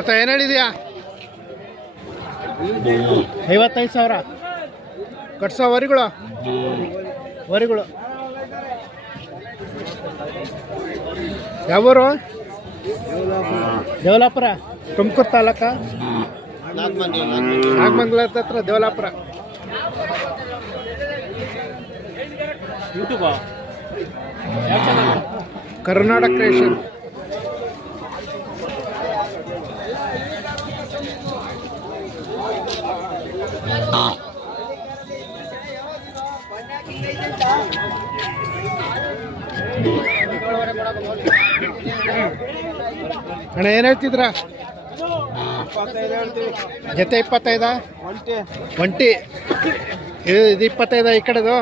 ತಾತ, ಏನು ಹೇಳಿದ್ಯಾ? ಐವತ್ತೈದು ಸಾವಿರ. ಕಟ್ಸೋ ವರಿಗಳು? ವರಿಗಳು. ಯಾವೂರು? ದೇವಲಾಪುರ? ತುಮಕೂರು ತಾಲೂಕ? ನಾಗಮಂಗಲ ಹತ್ರ ದೇವಲಾಪುರ. ಕರ್ನಾಟಕ ಕ್ರಿಯೇಷನ್ ಅಣ್ಣ, ಏನು ಹೇಳ್ತಿದ್ರ? ಜೊತೆ ಇಪ್ಪತ್ತೈದ? ಒಂಟೆ. ಇದು ಇಪ್ಪತ್ತೈದ ಈ ಕಡೆದು?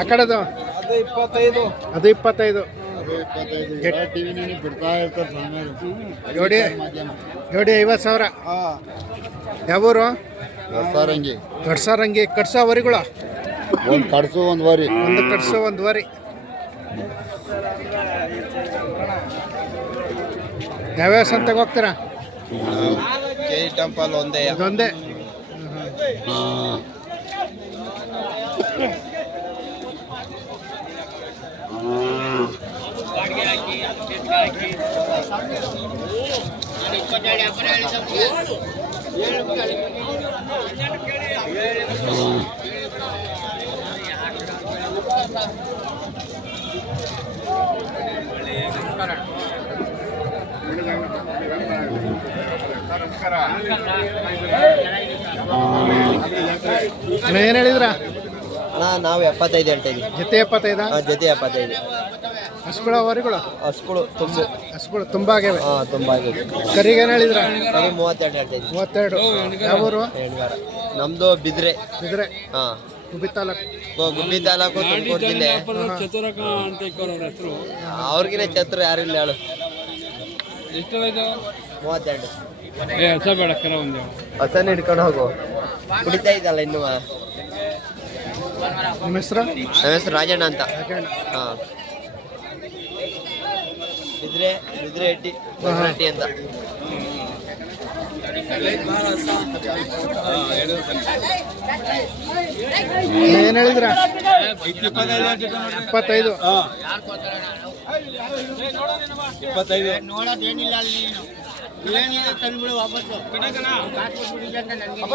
ಆ ಕಡೆದು? ಅದು ಇಪ್ಪತ್ತೈದು. ಜೋಡಿ ಜೋಡಿ ಐವತ್ತು ಸಾವಿರ. ಯಾವೂರು? ಸಾರಂಗಿ ಕಟ್ಸಾರಂಗಿ ಕಟ್ಸೋ ವರಿಗಳ? ಒಂದು ಕಡ್ಸು ಒಂದು ವರಿ. ಒಂದು ಕಟ್ಸೋ ಒಂದು ವರಿ. ಯಾವ್ಯಾವ ಸಂತೆಗೆ ಹೋಗ್ತೀರಾ? ಜೈ ಟೆಂಪಲ್ ಒಂದೇ ಇದೊಂದೇ ಅಣ್ಣ ಏನು ಹೇಳಿದ್ರ? ಅಣ್ಣ ನಾವು ಎಪ್ಪತ್ತೈದು ಹೇಳ್ತಾ ಇದ್ದೀವಿ ಜೊತೆ ಎಪ್ಪತ್ತೈದ? ಆ, ಜೊತೆ ಎಪ್ಪತ್ತೈದು. ಹಸುಗಳ ವರಿಗಳು ಹಸ್ಗಳು ತುಂಬ. ಹಸುಗಳು ತುಂಬ ಆಗ್ಯಾವೆ ಹಾಂ ತುಂಬ ಆಗಿದೆ ಕರಿಗೆ ಏನು ಹೇಳಿದ್ರ? ಅದು ಮೂವತ್ತೆರಡು ಹೇಳ್ತಾ ಇದ್ದೀವಿ ಮೂವತ್ತೆರಡು. ಯಾವೂರು? ಹೆಣ್ಗಾರ ನಮ್ಮದು ಬಿದ್ರೆ. ಬಿದ್ರೆ. ಹಾಂ. ಗುಬ್ಬಿ ತಾಲೂಕು. ಗುಬ್ಬಿ ತಾಲೂಕು ತುಮಕೂರು ಜಿಲ್ಲೆ. ಚತುರಕ ಅಂತ ಇಕ್ಕೋರು ಅವ್ರ ಹೆಸರು? ಅವ್ರಿಗಿನ ಛತ್ರ ಯಾರಿಲ್ಲ ಹೇಳು. ಮೂವತ್ತೆರಡು. ಏ ಹೊಸ ಬೇಡ ಕರ ಒಂದು. ಹೊಸನ ಹಿಡ್ಕೊಂಡು ಹೋಗು. ಕುಡಿತಾ ಇದ್ದಲ್ಲ ಇನ್ನು ನಿಮ್ಮ ಹೆಸರು? ನಮ್ಮ ಹೆಸರು ರಾಜಣ್ಣ ಅಂತ. ಹಾಂ. ಬಿದ್ರೆ ಬಿದ್ರೆ ಹಟ್ಟಿ ಹಟ್ಟಿ ಅಂತ. ಏನು ಹೇಳಿದ್ರ? ಇಪ್ಪತ್ತೈದು. ಇಪ್ಪತ್ತೈದು.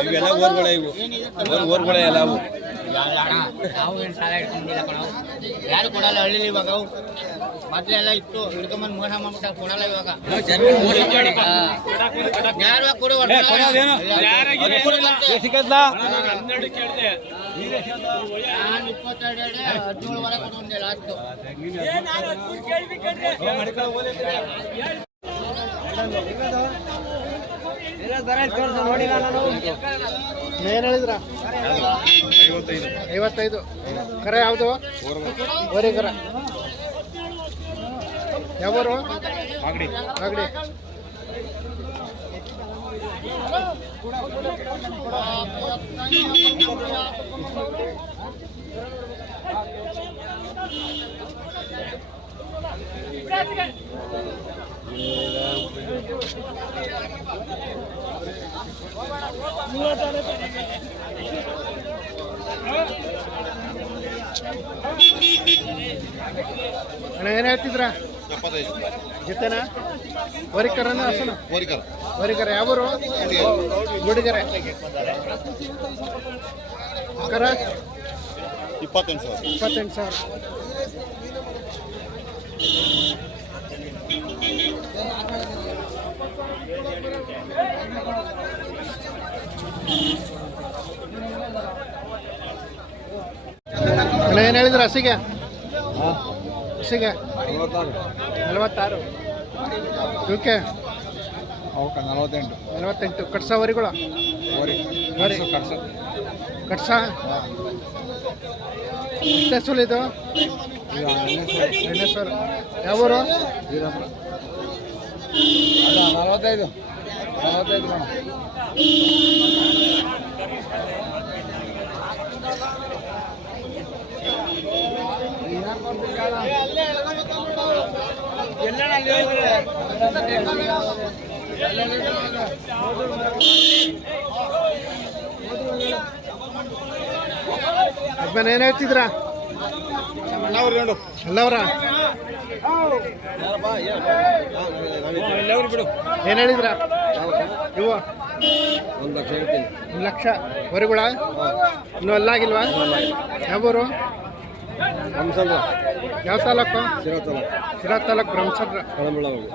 ಇವೆಲ್ಲ ಊರುಗಳೇ ಇವು. ಓರ್ಗಳೇ ಎಲ್ಲ ಅವು ನಾವು ಏನು ಸಾಲ ಇಟ್ಕೊಂಡಿಲ್ಲ ಕಣವು ಯಾರು ಕೊಡಲ್ಲ ಹಳ್ಳಿಲಿ ಇವಾಗ? ಅವು ಮೊದ್ಲೆಲ್ಲ ಇತ್ತು. ಹಿಡ್ಕೊಂಬಂದು ಮೋಸ ಮಾಡ್ಬಿಟ್ಟು ಕೊಡಲ್ಲ ಇವಾಗ. ಯಾರು ಕೊಡು ನಾನು ಇಪ್ಪತ್ತೆರಡು ಹೇಳಿ ಲಾಸ್ಟು ಏನು ಹೇಳಿದ್ರ? ಐವತ್ತೈದು. ಕರೆ ಯಾವುದು? ವರಿ ಕರ ಯಾವರು? ಆಗಡಿ ಆಗಡಿ ಅಣ್ಣ ಏನು ಹೇಳ್ತಿದ್ರ? ಜೊತೆನ? ವರಿಕರನ ಹಸನ? ವರಿಕರ ಯಾವರು ಗುಡಿಗೆರೆ. ಕರ? ಇಪ್ಪತ್ತೆಂಟು ಸಾವಿರ. ಇಪ್ಪತ್ತೆಂಟು ಸಾವಿರ. ಏನು ಹೇಳಿದ್ರ ಹಸಿಗೆ? ಹಸಿಗೆ? ನಲವತ್ತಾರು. ಇವಕ್ಕೆ ಅವಕ್ಕೆ ನಲವತ್ತೆಂಟು. ನಲವತ್ತೆಂಟು. ಕಟ್ಸವರಿಗಳು ವರಿ ಕಟ್ಸ ಕಟ್ಸ. ಎಷ್ಟು ಹನ್ನೆರಡು ಎರಡನೇ ಸಾವಿರ ಯಾವೂರು? ನಲವತ್ತೈದು. ನಲವತ್ತೈದು ಮೇಡಮ್. ಹೇಳ್ತಿದ್ರಾ ಹೇಳ್ತಿದ್ರ ಅಲ್ಲವ್ರ ಏನು ಹೇಳಿದ್ರ? ಇವು ಒಂದು ಲಕ್ಷ ಹೇಳ್ತೀನಿ. ಒಂದು ಲಕ್ಷ. ವರಿಗಳ ಇನ್ನೂ ಅಲ್ಲಾಗಿಲ್ವಾ? ಯಾವೂರು? ಯಾವ ತಾಲೂಕು? ಸಿರತ್ತಲ್ಲ ಶಿರಾ ತಾಲೂಕು ಬ್ರಹ್ಮಸಂದ್ರ. ಕಳಂಬಳ ಹೋಗಿ.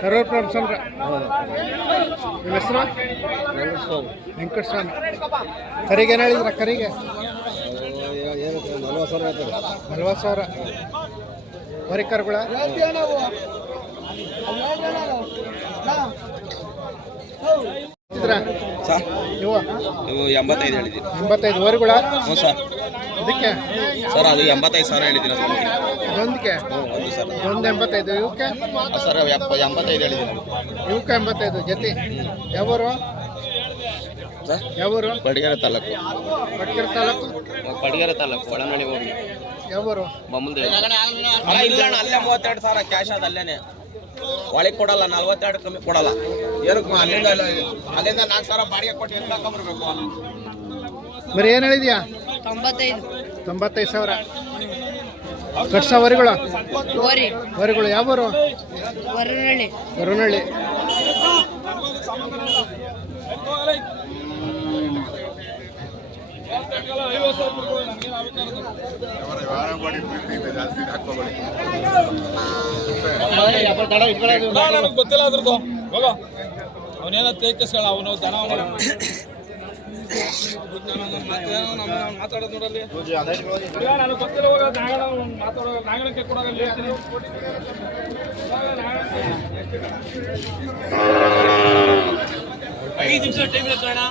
ಕರೂರು ಬ್ರಹ್ಮಸಂದ್ರ. ಹಾಂ. ನಿಮ್ಮ ಹೆಸರು? ವೆಂಕಟಸ್ವಾಮಿ. ವೆಂಕಟಸ್ವಾಮಿ. ಕರಿಗೆ ಏನು ಹೇಳಿದ್ರ? ಕರಿಗೆ? ನಲ್ವತ್ತು ಸಾವಿರ. ವರಿಕರ್ಗಳ ಸರ್. ಇವು? ಇವು ಎಂಬತ್ತೈದು ಹೇಳಿದ್ದೀನಿ ಎಂಬತ್ತೈದು ವರಿಗಳ ಹ್ಞೂ ಸರ್. ಇದಕ್ಕೆ? ಸರ್ ಅದು ಎಂಬತ್ತೈದು ಸಾವಿರ ಹೇಳಿದ್ದೀನಿ ಅದೊಂದಕ್ಕೆ ಒಂದು ಸರ್. ಒಂದು ಎಂಬತ್ತೈದು. ಇವಕ್ಕೆ ಸರ್ ಎಪ್ಪ ಎಂಬತ್ತೈದು ಹೇಳಿದ್ದೀನಿ ಇವಕ್ಕೆ ಎಂಬತ್ತೈದು. ಜೊತೆ? ಯಾವರು? ಸರ್. ಯಾವರು? ಬಡಿಗೆರೆ ತಾಲೂಕು. ಬಟ್ಕೆರೆ ತಾಲೂಕು? ಬಡಿಗೆರೆ ತಾಲೂಕು ಒಳನಳ್ಳಿ ಹೋಗಿ ಯಾವೂರು? ಬಮ್ಮಲ್ದೇ ಅಲ್ಲ ಇಲ್ಲ ಅಣ್ಣ ಅಲ್ಲೇ ಮೂವತ್ತೆರಡು ಸಾವಿರ ಕ್ಯಾಶ್ ಅದ ಅಲ್ಲೇನೆ. ಒಳಗೆ ಕೊಡಲ್ಲ ನಲ್ವತ್ತೆರಡು ಕಮ್ಮಿ ಕೊಡಲ್ಲ. ಏನಕ್ಕೆ ಅಲ್ಲಿಂದ ಅಲ್ಲಿಂದ ನಾಲ್ಕು ಸಾವಿರ ಬಾಡಿಗೆ ಕೊಟ್ಟು ಎಲ್ಲಿ ತಗೊಂಬರ್ಬೇಕು ಬರೀ ಏನು ಹೇಳಿದ್ಯಾ? ತೊಂಬತ್ತೈದು. ತೊಂಬತ್ತೈದು ಸಾವಿರ. ಕಟ್ಸ ವರಿಗಳು? ವರಿಗಳು ವರಿಗಳು ಯಾವೂರು ಹೊರನಳ್ಳಿ ಗರುನಹಳ್ಳಿ ನನಗೆ ಗೊತ್ತಿಲ್ಲ ಅದ್ರದ್ದು. ಹೋಗೋ. ಅವನೇನ ತೇಕಿಸ್ಕೊಳ್ಳ ಅವನು ದನ ಮಾತಾಡೋದು ನೋಡಲ್ಲಿ ಗೊತ್ತಿಲ್ಲ ಹೋಗ ನಾಗಣ ಮಾತಾಡೋ ನಾಗಣಕ್ಕೆ ಐದು ನಿಮಿಷ ಟೈಮ್ ಅಣ್ಣ.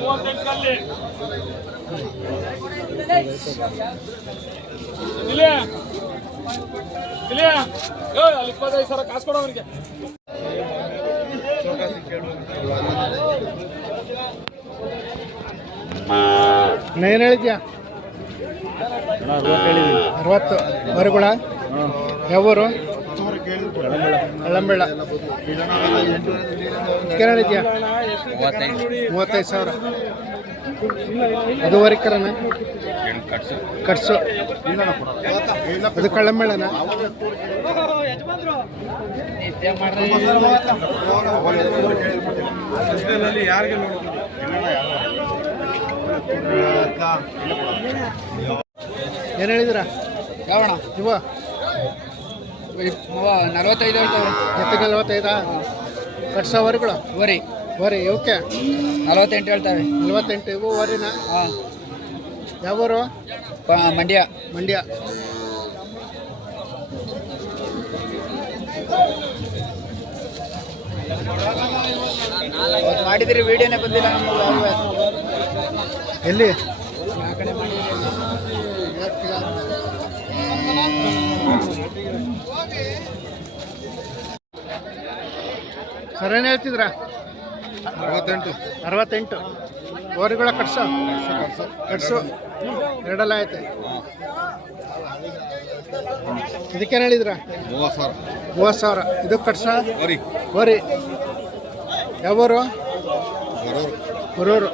ಮೂವತ್ತೆಂಟಲ್ಲಿ ಇಲ್ಲ. ಇಲ್ಲ ಅಲ್ಲಿ ಇಪ್ಪತ್ತೈದು ಸಾವಿರ ಕಾಸು ಕೊಡೋ ಅವನಿಗೆ. ಏನು ಹೇಳಿದ್ಯಾ? ಅರವತ್ತು. ವರಿಗಳ ಯಾವೂರು? ಕಳ್ಳಂಬೆಳ ಕೇಳಿದ್ಯಾ ಮೂವತ್ತೈದು ಸಾವಿರ. ಅದು ವರಿಕರನ ಕಟ್ಸು. ಅದು ಕಳ್ಳಮೇಳನ? ಏನು ಹೇಳಿದ್ರ? ಯಾವಣ ಇವ? ನಲವತ್ತೈದು ಹೇಳ್ತಾವ್ರಿ. ಎತ್ತಿಗೆ ನಲ್ವತ್ತೈದ? ಕಟ್ಸೋ ವರಿಗಳು ವರಿ. ವರಿ ಓಕೆ. ನಲವತ್ತೆಂಟು ಹೇಳ್ತಾವೆ. ನಲ್ವತ್ತೆಂಟು ಇವು ವರಿನ? ಹಾಂ. ಯಾವೂರು? ಮಂಡ್ಯ. ಮಂಡ್ಯ. ಅವತ್ತು ಮಾಡಿದಿರಿ ವಿಡಿಯೋನೇ ಬಂದಿಲ್ಲ ನಮಗೆ ಎಲ್ಲಿ? ಸರ್ ಹೇಳ್ತಿದ್ರ? ಅರವತ್ತೆಂಟು. ಅರವತ್ತೆಂಟು. ಓರಿಗಳ ಕಟ್ಸು. ಕಟ್ಸು. ಎರಡಲ್ಲ ಐತೆ ಇದಕ್ಕೇನು ಹೇಳಿದ್ರ? ಮೂವತ್ತು ಸಾವಿರ. ಮೂವತ್ತು ಸಾವಿರ. ಇದು ಕಟ್ಸ? ಓರಿ. ಓರಿ. ಯಾವೂರು? ಗುರೂರು